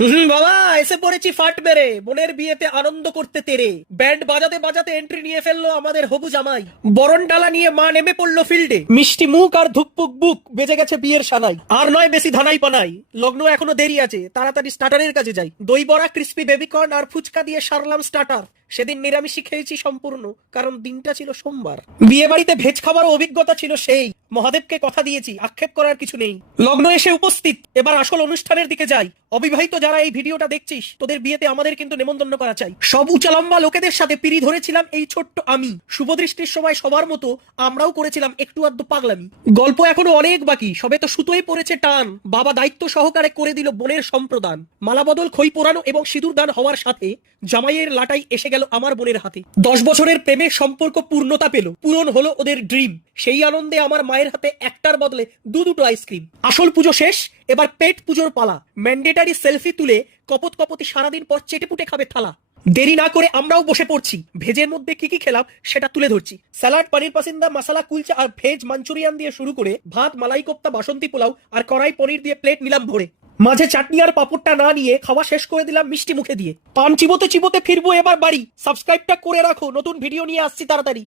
বাবা এসে পড়েছি ফাট মেরে বোনের বিয়েতে আনন্দ করতে তেরে ব্যান্ড বাজাতে বাজাতে এন্ট্রি নিয়ে ফেললো আমাদের হবু জামাই বরণ ডালা নিয়ে মা নেমে পড়লো ফিল্ডে মিষ্টি মুখ আর ধুকপুক বুক বেজে গেছে বিয়ের সানাই আর নয় বেশি ধানাই পানাই লগ্ন এখনো দেরি আছে তাড়াতাড়ি স্টার্টারের কাছে যাই দই বড়া ক্রিস্পি বেবিকর্ন আর ফুচকা দিয়ে সারলাম স্টার্টার সেদিন নিরামিষই খেয়েছি সম্পূর্ণ কারণ দিনটা ছিল সোমবার বিয়ে বাড়িতে ভেজ খাবার অভিজ্ঞতা ছিল সেই মহাদেবকে কথা দিয়েছি আক্ষেপ করার কিছু নেই লগ্ন এসে উপস্থিত এবার আসল অনুষ্ঠানের দিকে যাই অবিবাহিত যারা এই ভিডিওটা দেখছিস তোদের বিয়েতে আমাদের কিন্তু নেমন্তন্ন করা চাই সব উচালম্বা লোকেদের সাথে পিড়ি ধরেছিলাম এই ছোট্ট আমি শুভদৃষ্টির সময় সবার মতো আমরাও করেছিলাম একটু আধটু পাগলামি গল্প এখনো অনেক বাকি সবে তো সুতোই পড়েছে টান বাবা দায়িত্ব সহকারে করে দিল বোনের সম্প্রদান মালাবদল খই পোড়ানো এবং সিঁদুর দান হওয়ার সাথে জামাইয়ের লাটাই এসে গেল আমার বোনের হাতে 10 বছরের প্রেমের সম্পর্ক পূর্ণতা পেল পূরণ হলো ওদের ড্রিম সেই আনন্দে আমার মায়ের হাতে একটার বদলে দুটো আইসক্রিম আসল পুজো শেষ এবার পেট পুজোর পালা ম্যান্ডেটারি সেলফি তুলে কপত কপতি সারাদিন পর চেটেপুটে খাবে থালা দেরি না করে আমরাও বসে পড়ছি ভেজের মধ্যে কি কি খেলাম সেটা তুলে ধরছি স্যালাড পনির পাসিন্দা মশলা কুলচা আর ভেজ মাঞ্চুরিয়ান দিয়ে শুরু করে ভাত মালাই কোপ্তা বাসন্তী পোলাও আর কড়াই পনির দিয়ে প্লেট নিলাম ভরে মাঝে চাটনি আর পাপড়টা না নিয়ে খাওয়া শেষ করে দিলাম মিষ্টি মুখে দিয়ে পান চিবোতে চিবোতে ফিরবো এবার বাড়ি সাবস্ক্রাইবটা করে রাখো নতুন ভিডিও নিয়ে আসছি তাড়াতাড়ি।